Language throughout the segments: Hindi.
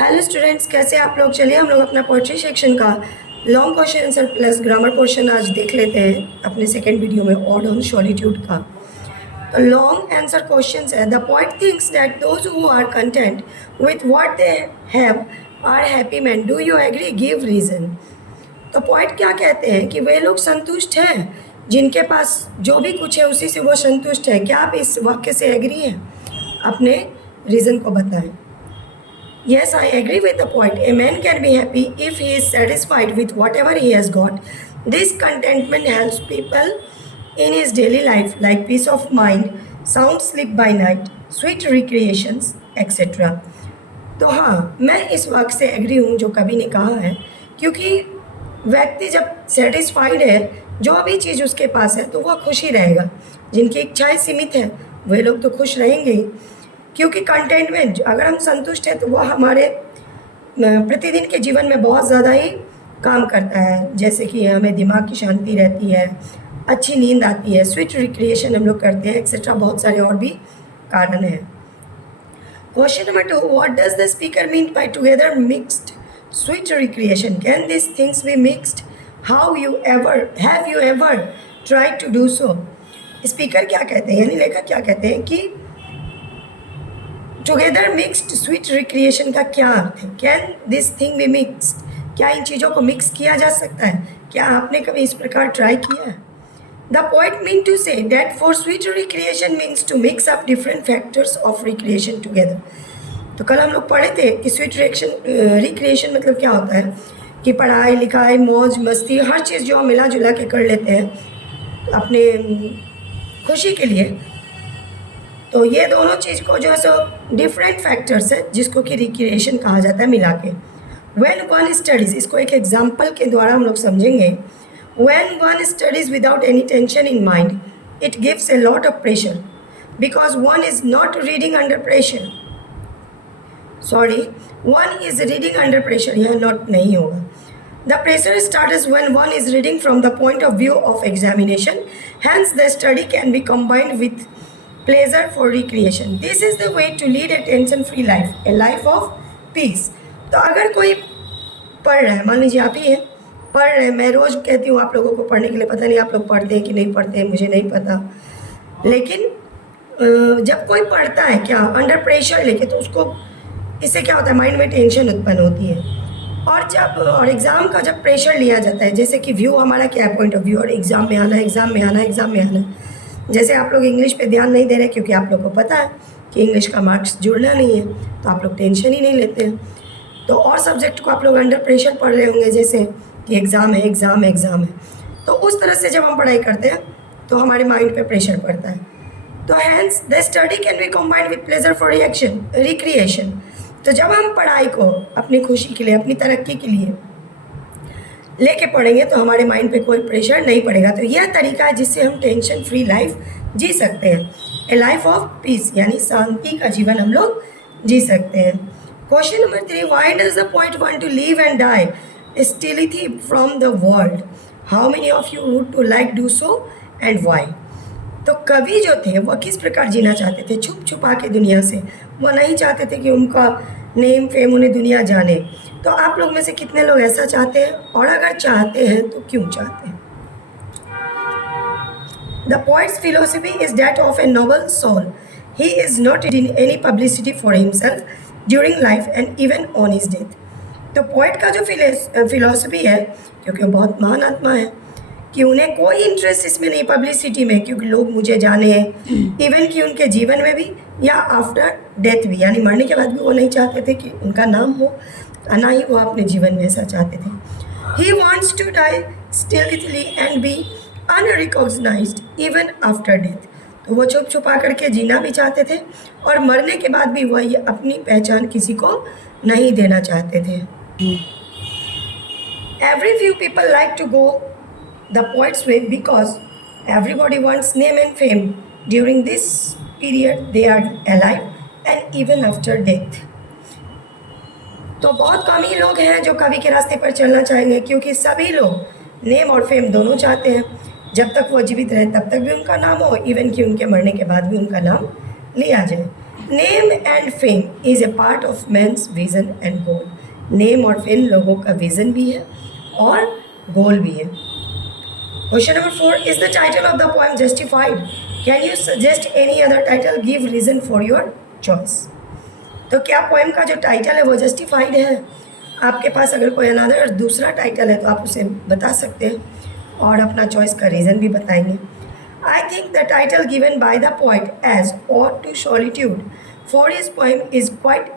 हेलो स्टूडेंट्स, कैसे आप लोग। चलिए हम लोग अपना पोएट्री सेक्शन का long question answer plus grammar portion आज देख लेते हैं अपने सेकेंड वीडियो में ऑड ऑन सॉलिट्यूड का। तो लॉन्ग आंसर क्वेश्चन है, the poet thinks that those who are content with what they have are happy man, do you agree, give reason. तो पोएट क्या कहते हैं कि वे लोग संतुष्ट हैं जिनके पास जो भी कुछ है उसी से वो संतुष्ट है। क्या आप इस वाक्य से एग्री हैं? अपने रीज़न को बताएं। Yes, I agree with the point. A man can be happy if he is satisfied with whatever he has got. This contentment helps people in his daily life, like peace of mind, sound sleep by night, sweet recreations, etc. तो हाँ, मैं इस वाक्य से एग्री हूँ जो कवि ने कहा है, क्योंकि व्यक्ति जब सेटिस्फाइड है जो भी चीज़ उसके पास है तो वह खुश ही रहेगा। जिनकी इच्छाएं सीमित हैं वे लोग तो खुश रहेंगे ही, क्योंकि कंटेंटमेंट, अगर हम संतुष्ट हैं तो वह हमारे प्रतिदिन के जीवन में बहुत ज़्यादा ही काम करता है। जैसे कि हमें दिमाग की शांति रहती है, अच्छी नींद आती है, स्वीट रिक्रिएशन हम लोग करते हैं, एक्सेट्रा। बहुत सारे और भी कारण हैं। Question number 2, what does the speaker mean by together mixed sweet recreation, can this things be mixed, have you ever tried to do so. Speaker क्या कहते हैं, यानी लेखक क्या कहते हैं कि टुगेदर मिक्स्ड स्वीट रिक्रिएशन का क्या अर्थ है। Can this thing be mixed, क्या इन चीज़ों को मिक्स किया जा सकता है? क्या आपने कभी इस प्रकार ट्राई किया है? The poet mean to say that for sweet recreation means to mix up different factors of recreation together. तो कल हम लोग पढ़े थे कि स्वीट रिक्रिएशन मतलब क्या होता है कि पढ़ाई लिखाई मौज मस्ती हर चीज़ जो हम मिला जुला के कर लेते हैं अपने खुशी के लिए। तो ये दोनों चीज़ को जो है सो डिफरेंट फैक्टर्स है जिसको कि रिक्रिएशन कहा जाता है मिला के। व्हेन वन स्टडीज़, इसको एक एग्जांपल के द्वारा हम लोग समझेंगे। When one studies without any tension in mind, it gives a lot of pressure because one is not reading under pressure. Sorry, one is reading under pressure, यह नॉट नहीं होगा। The pressure starts when one is reading from the point of view of examination. Hence, the study can be combined with pleasure for recreation. This is the way to lead a tension-free life, a life of peace. तो अगर कोई पढ़ रहा है, मान लीजिए आप ही हैं, पढ़ रहे हैं, मैं रोज़ कहती हूँ आप लोगों को पढ़ने के लिए, पता नहीं आप लोग पढ़ते हैं कि नहीं पढ़ते हैं, मुझे नहीं पता। लेकिन जब कोई पढ़ता है क्या अंडर प्रेशर लेके, तो उसको इससे क्या होता है, माइंड में टेंशन उत्पन्न होती है। और एग्ज़ाम का जब प्रेशर लिया जाता है, जैसे कि व्यू हमारा क्या है, पॉइंट ऑफ व्यू, और एग्ज़ाम में आना, एग्ज़ाम में आना, एग्ज़ाम में आना। जैसे आप लोग इंग्लिश पे ध्यान नहीं दे रहे क्योंकि आप लोग को पता है कि इंग्लिश का मार्क्स जुड़ना नहीं है, तो आप लोग टेंशन ही नहीं लेते हैं। तो और सब्जेक्ट को आप लोग अंडर प्रेशर पढ़ रहे होंगे, जैसे कि एग्ज़ाम है, एग्ज़ाम है, एग्ज़ाम है। तो उस तरह से जब हम पढ़ाई करते हैं तो हमारे माइंड पे प्रेशर पड़ता है। तो hence the study can be combined with pleasure for recreation. तो जब हम पढ़ाई को अपनी खुशी के लिए, अपनी तरक्की के लिए लेके पढ़ेंगे तो हमारे माइंड पे कोई प्रेशर नहीं पड़ेगा। तो यह तरीका है जिससे हम टेंशन फ्री लाइफ जी सकते हैं, ए लाइफ ऑफ पीस, यानी शांति का जीवन हम लोग जी सकते हैं। Question number 3, why does the poet want to live and die stealthily from the world, how many of you would to like do so and why. तो कवि जो थे वह किस प्रकार जीना चाहते थे, छुप छुपा के दुनिया से। वह नहीं चाहते थे कि उनका नेम फेम उन्हें दुनिया जाने। तो आप लोग में से कितने लोग ऐसा चाहते हैं, और अगर चाहते हैं तो क्यों चाहते हैं? The poet's philosophy is that of a noble soul. He is not in any publicity for himself during life and even on his death. तो पोइट का जो फिलोसफी है, क्योंकि वो बहुत महान आत्मा है, कि उन्हें कोई इंटरेस्ट इसमें नहीं पब्लिसिटी में, क्योंकि लोग मुझे जाने हैं, इवन कि उनके जीवन में भी या आफ्टर डेथ भी, यानी मरने के बाद भी वो नहीं चाहते थे कि उनका नाम हो, ना ही वो अपने जीवन में ऐसा चाहते थे। He wants to die stealthily and be unrecognized even after death. तो वो छुप छुपा करके जीना भी चाहते थे और मरने के बाद भी वह अपनी पहचान किसी को नहीं देना चाहते थे। Every few people like to go the poet's way because everybody wants name and fame. During this period they are alive and even after death. तो बहुत कम ही लोग हैं जो कवि के रास्ते पर चलना चाहेंगे, क्योंकि सभी लोग नेम और फेम दोनों चाहते हैं। जब तक वो जीवित रहे तब तक भी उनका नाम हो, इवन कि उनके मरने के बाद भी उनका नाम लिया जाए। Name and fame is a part of man's vision and goal. Name और फेम लोगों का विजन भी है और गोल भी है। Question number 4, is the title of the poem justified? Can you suggest any other title? Give reason for your choice. तो क्या पोएम का जो टाइटल है वो जस्टिफाइड है? आपके पास अगर कोई अनदर दूसरा टाइटल है तो आप उसे बता सकते हैं और अपना चॉइस का रीज़न भी बताएंगे। I think the title given by the poet as Ode to Solitude for his poem is quite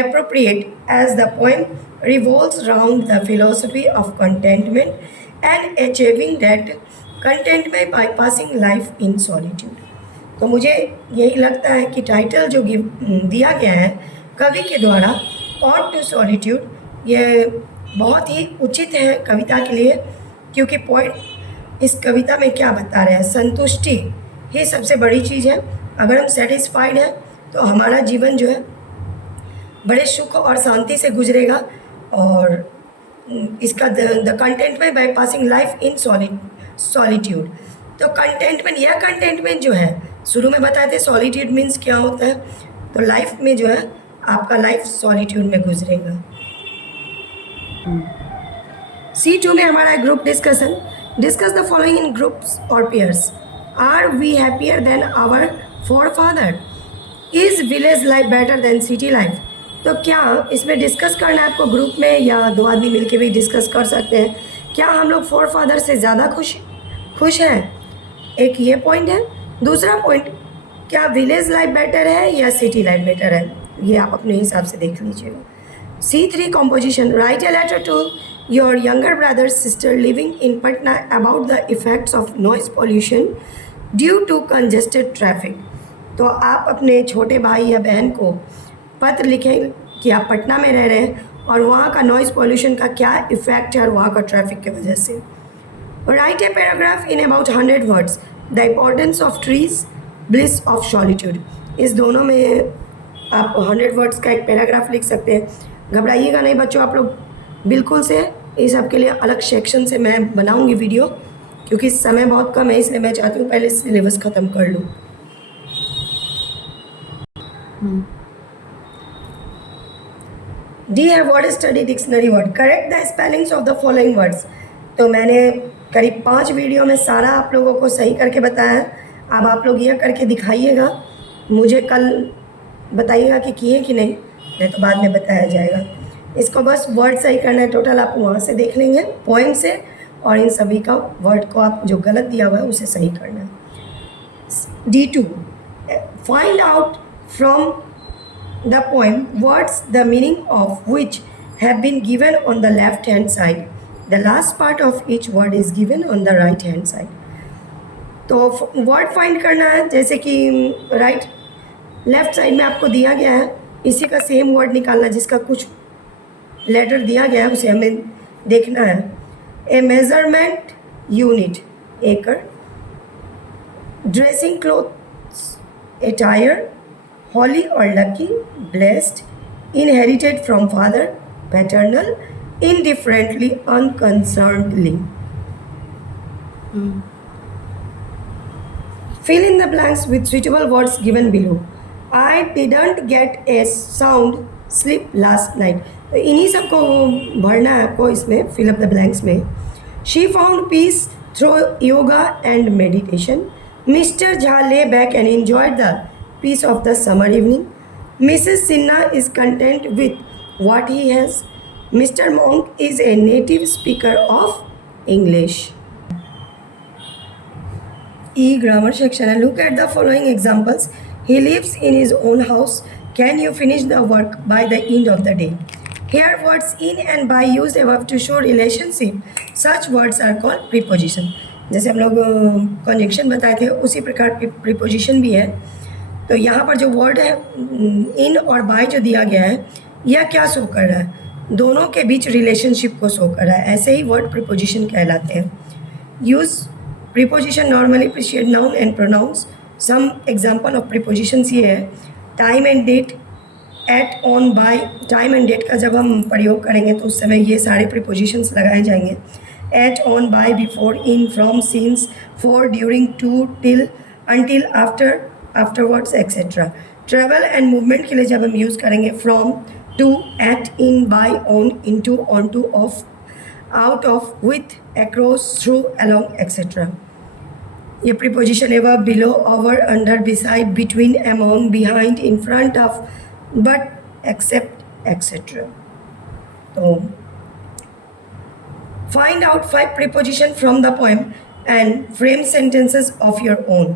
appropriate, as the poem revolves around the philosophy of contentment and achieving that contentment by passing life in solitude. तो मुझे यही लगता है कि टाइटल जो दिया गया है कवि के द्वारा, ऑड टू सॉलिट्यूड, ये बहुत ही उचित है कविता के लिए, क्योंकि पोएट इस कविता में क्या बता रहे हैं? संतुष्टि ही सबसे बड़ी चीज़ है। अगर हम सेटिस्फाइड हैं तो हमारा जीवन जो है बड़े सुख और शांति से गुजरेगा। और इसका the contentment by passing life in solitude. तो कंटेंटमेंट, यह कंटेंटमेंट जो है शुरू में बताए थे सॉलिट्यूड मीन्स क्या होता है, तो लाइफ में जो है आपका लाइफ सॉलिट्यूड में गुजरेगा। C2 में हमारा group discussion. Discuss the following in groups और pairs. Are we happier than our forefather? Is village life better than city life? तो क्या इसमें डिस्कस करना है आपको ग्रुप में, या दो आदमी मिलके भी डिस्कस कर सकते हैं? क्या हम लोग फोरफादर से ज़्यादा खुश हैं? एक ये पॉइंट है। दूसरा पॉइंट, क्या विलेज लाइफ बेटर है या सिटी लाइफ बेटर है? ये आप अपने हिसाब से देख लीजिएगा। C3 composition. Write a letter to your younger brother sister living in Patna about the effects of noise pollution due to congested traffic. तो आप अपने छोटे भाई या बहन को पत्र लिखें कि आप पटना में रह रहे हैं और वहाँ का नॉइज़ पॉल्यूशन का क्या इफ़ेक्ट है और वहाँ का ट्रैफिक की वजह से। Right a paragraph in about 100 words, the importance of trees, bliss of solitude. इस दोनों में आप 100 वर्ड्स का एक पैराग्राफ लिख सकते हैं। घबराइएगा नहीं बच्चों, आप लोग बिल्कुल से इस सब के लिए अलग सेक्शन से मैं बनाऊंगी वीडियो, क्योंकि समय बहुत कम है, इसलिए मैं चाहती हूँ पहले सिलेबस ख़त्म कर लूँ। डी है word study dictionary word. Correct the spellings of the following words. तो मैंने करीब 5 वीडियो में सारा आप लोगों को सही करके बताया है। अब आप लोग यह करके दिखाइएगा, मुझे कल बताइएगा कि किए कि नहीं तो बाद में बताया जाएगा। इसको बस वर्ड सही करना है। टोटल आप वहाँ से देख लेंगे पोएम से, और इन सभी का वर्ड को आप जो गलत दिया हुआ है उसे सही करना है। D2, find out from the poem words the meaning of which have been given on the left hand side. The last part of each word is given on the right hand side. तो वर्ड फाइंड करना है, जैसे कि राइट लेफ्ट साइड में आपको दिया गया है, इसी का सेम वर्ड निकालना, जिसका कुछ लेटर दिया गया है उसे हमें देखना है। ए मेजरमेंट यूनिट, एकड़। Dressing clothes, attire. हॉली और lucky, blessed. Inherited from father, paternal. Indifferently, unconcernedly. Fill in the blanks with suitable words given below. I didn't get a sound sleep last night. तो इन्हीं सबको भरना है आपको इसमें fill up the blanks में। She found peace through yoga and meditation. Mr. Jha lay back and enjoyed the peace of the summer evening. Mrs. Sinha is content with what he has. Mr. Monk is a native speaker of English. E. Grammar section. And look at the following examples. He lives in his own house. Can you finish the work by the end of the day? Here words in and by used above to show relationship. Such words are called preposition. जैसे हम लोग conjunction बताए थे उसी प्रकार preposition भी है। तो यहाँ पर जो word है in और by जो दिया गया है, यह क्या शो कर रहा है? दोनों के बीच relationship को शो कर रहा है। ऐसे ही word preposition कहलाते हैं। Use preposition normally precede noun and pronouns. Some example of prepositions ये है time and date, at, on, by। time and date का जब हम प्रयोग करेंगे तो उस समय ये सारे prepositions लगाए जाएंगे। at, on, by, before, in, from, since, for, during, to, till, until, after, afterwards, etc. Travel and movement के लिए जब हम यूज़ करेंगे from, to, at, in, by, on, into, onto, off, out of, with, across, through, along, etcetera. ये प्रीपोजिशन है verb below, over, under, beside, between, among, behind, in front of, but, except, etcetera. तो find out 5 preposition from the poem and frame sentences of your own.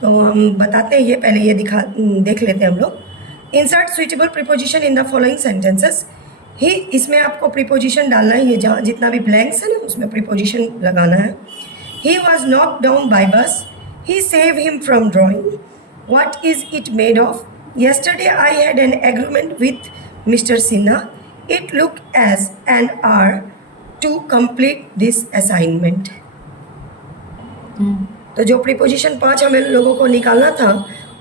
तो हम बताते हैं, ये पहले ये देख लेते हैं हम लोग। Insert suitable preposition in the following sentences. He, इसमें आपको प्रीपोजिशन डालना है, ये जहाँ जितना भी ब्लैंक्स है ना उसमें प्रीपोजिशन लगाना है। He was knocked down by bus, he save him from drowning, what is it made of, yesterday I had an agreement with Mr. Sinha, it looked as an hour to complete this assignment। तो जो प्रीपोजिशन 5 हमें लोगों को निकालना था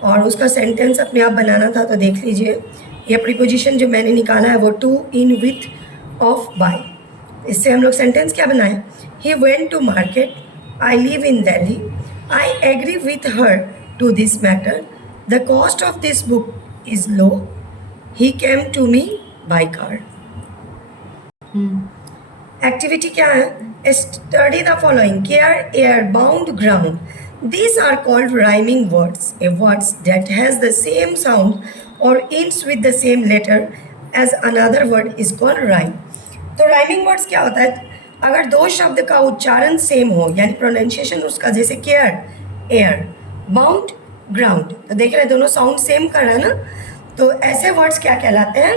और उसका सेंटेंस अपने आप बनाना था, तो देख लीजिए ये प्रीपोजिशन जो मैंने निकाला है वो to, in, with, of, by. इससे हम लोग सेंटेंस क्या बनाए, he went to market, I live in Delhi, I agree with her to this matter, the cost of this book is low, he came to me by car। Activity क्या है, study the following, care, air, bound, ground. These are called rhyming words, a words that has the same sound or ends with the same letter as another word is called rhyme। तो राइमिंग वर्ड्स क्या होता है, अगर दो शब्द का उच्चारण सेम हो, यानी प्रोनाउंसिएशन उसका, जैसे केयर, एयर, बाउंड, ग्राउंड, तो देख रहे हैं दोनों साउंड सेम कर रहे हैं ना, तो ऐसे वर्ड्स क्या कहलाते हैं,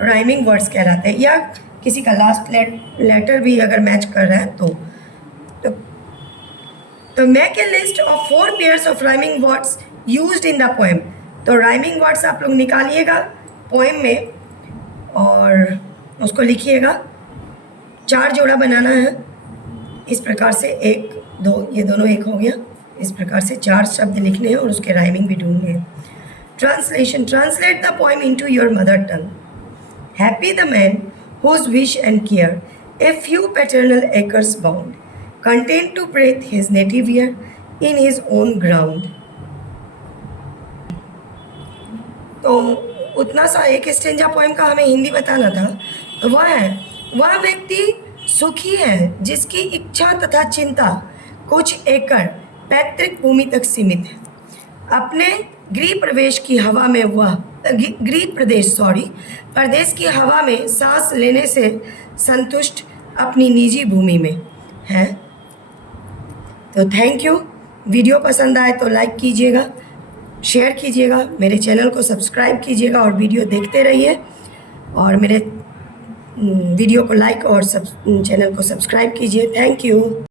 राइमिंग वर्ड्स कहलाते हैं। या किसी का लास्ट लेटर भी अगर मैच कर रहा है तो make a list of 4 pairs of rhyming words used in the poem. तो राइमिंग वर्ड्स आप लोग निकालिएगा पोएम में और उसको लिखिएगा, 4 जोड़ा बनाना है इस प्रकार से, 1, 2, ये दोनों एक हो गया, इस प्रकार से 4 शब्द लिखने हैं और उसके राइमिंग भी ढूंढने हैं। Translation, translate the poem into your mother tongue. Happy the man whose wish and care a few paternal acres bound, content to breathe his native air in his own ground। तो उतना सा एक स्टेंजा पोएम का हमें हिंदी बताना था, तो वह है, वह व्यक्ति सुखी है जिसकी इच्छा तथा चिंता कुछ एकड़ पैतृक भूमि तक सीमित है। अपने गृह प्रदेश की हवा की हवा में सांस लेने से संतुष्ट अपनी निजी भूमि में है। तो थैंक यू। वीडियो पसंद आए तो लाइक कीजिएगा, शेयर कीजिएगा, मेरे चैनल को सब्सक्राइब कीजिएगा और वीडियो देखते रहिए, और मेरे वीडियो को लाइक और चैनल को सब्सक्राइब कीजिए। Thank you.